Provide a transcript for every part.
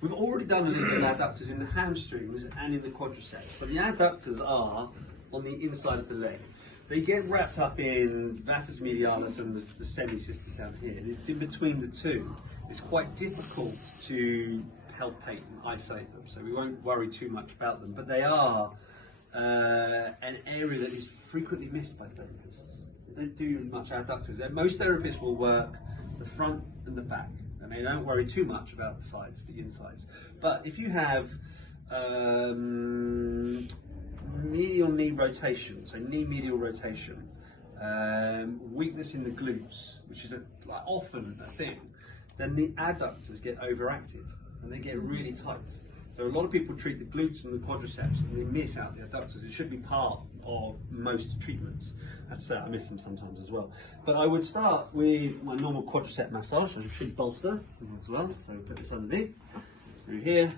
We've already done a little bit of adductors in the hamstrings and in the quadriceps. So the adductors are on the inside of the leg. They get wrapped up in vastus medialis and the semicystis down here. It's in between the two. It's quite difficult to palpate and isolate them, so we won't worry too much about them. But they are an area that is frequently missed by therapists. They don't do much adductors. Most therapists will work the front and the back, and they don't worry too much about the sides, the insides. But if you have medial knee rotation, so knee medial rotation, weakness in the glutes, which is often a thing, then the adductors get overactive and they get really tight. So a lot of people treat the glutes and the quadriceps and they miss out the adductors. It should be part of most treatments. That's I miss them sometimes as well. But I would start with my normal quadricep massage. I should bolster as well. So put this underneath, through here.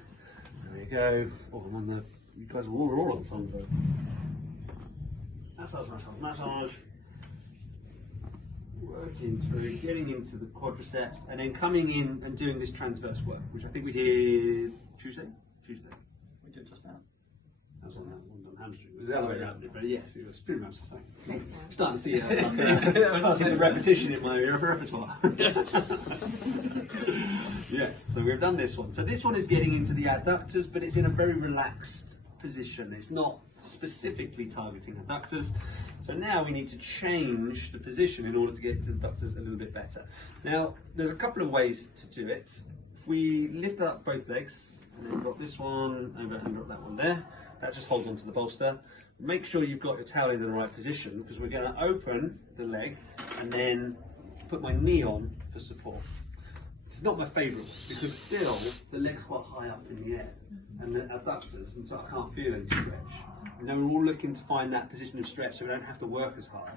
There we go. Oh, I'm on the. You guys are all on some of the massage. Working through, getting into the quadriceps, and then coming in and doing this transverse work, which I think we did Tuesday. We did just now. That was on hamstring. It was the other way around, but yes, it was pretty much the same. Next time. Starting to see the repetition in my repertoire. Yes, so we've done this one. So this one is getting into the adductors, but it's in a very relaxed position. It's not specifically targeting adductors. So now we need to change the position in order to get to the adductors a little bit better. Now, there's a couple of ways to do it. If we lift up both legs and then drop this one over and drop that one there, that just holds onto the bolster. Make sure you've got your towel in the right position, because we're going to open the leg and then put my knee on for support. It's not my favourite because still the leg's quite high up in the air and the adductors, and so I can't feel any stretch. And then we're all looking to find that position of stretch so we don't have to work as hard.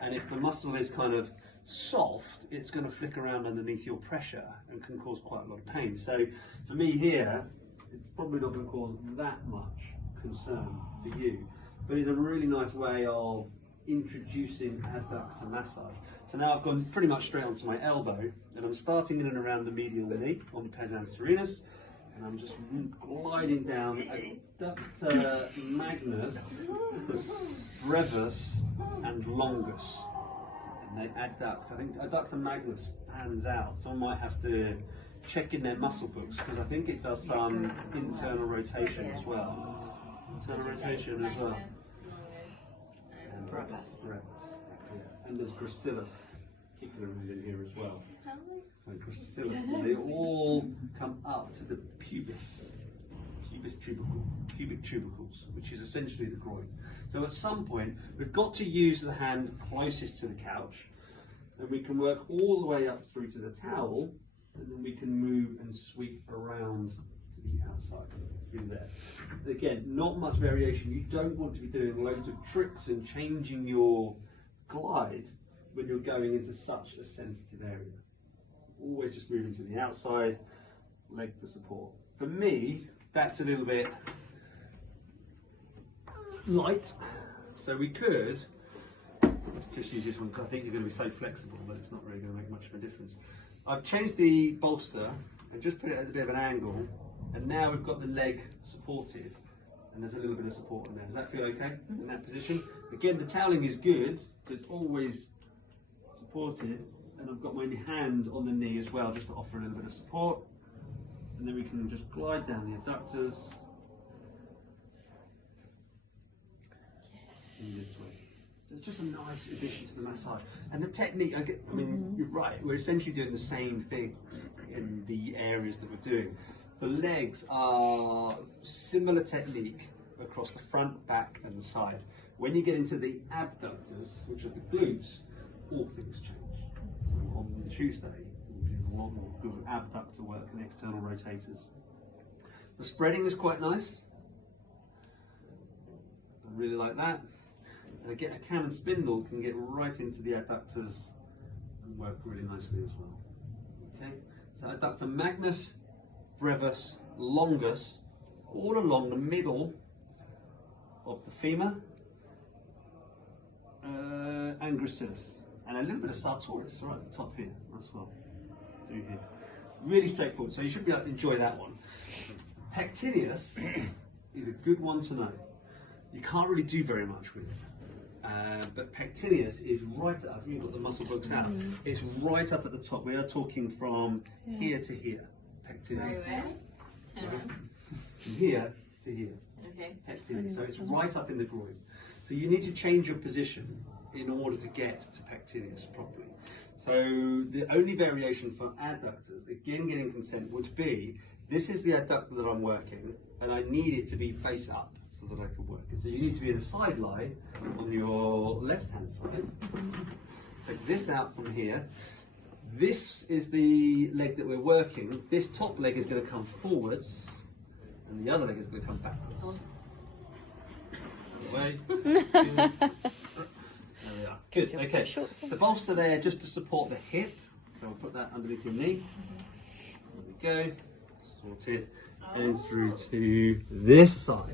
And if the muscle is kind of soft, it's going to flick around underneath your pressure and can cause quite a lot of pain. So for me here, it's probably not going to cause that much concern for you, but it's a really nice way of introducing adductor massage. So now I've gone pretty much straight onto my elbow, and I'm starting in and around the medial knee on the pectineus serenus, and I'm just gliding down adductor magnus, brevis, and longus. And they adduct. I think adductor magnus pans out. Someone might have to check in their muscle books because I think it does some internal rotation as well. Internal rotation as well. And brevis. And there's gracilis kicking around in here as well. So gracilis, they all come up to the pubis pubic tubercles, which is essentially the groin. So at some point, we've got to use the hand closest to the couch, and we can work all the way up through to the towel, and then we can move and sweep around to the outside through there. Again, not much variation. You don't want to be doing loads of tricks and changing your glide when you're going into such a sensitive area. Always just moving to the outside, leg for support. For me, that's a little bit light, so we could, let's just use this one because I think you're going to be so flexible that it's not really going to make much of a difference. I've changed the bolster and just put it at a bit of an angle, and now we've got the leg supported, and there's a little bit of support in there. Does that feel okay in that position? Again, the toweling is good, so it's always supported, and I've got my hand on the knee as well, just to offer a little bit of support. And then we can just glide down the adductors in this way. So it's just a nice addition to the massage. And the technique, I mean, you're right, we're essentially doing the same things in the areas that we're doing. The legs are similar technique across the front, back and the side. When you get into the abductors, which are the glutes, all things change. So on Tuesday, we'll do a lot more good abductor work and external rotators. The spreading is quite nice. I really like that. And again, a cam and spindle can get right into the adductors and work really nicely as well. Okay, so adductor magnus, brevis, longus, all along the middle of the femur and gracilis, and a little bit of sartorius right at the top here as well, through here. really straightforward. So you should be able to enjoy that one. Pectineus is a good one to know. You can't really do very much with it. But pectineus is right up, you've got the muscle books out, it's right up at the top. We are talking from here to here. Pectineus. From here to here. Okay. Pectineus. So it's right up in the groin. So you need to change your position in order to get to pectineus properly. So the only variation for adductors, again getting consent, would be, this is the adductor that I'm working, and I need it to be face up so that I can work it. So you need to be in a side lie on your left hand side. Take this out from here. This is the leg that we're working. This top leg is going to come forwards, and the other leg is going to come backwards. Away. There we are. Good, okay. The bolster there just to support the hip. So I'll put that underneath your knee. There we go. Sorted. And through to this side.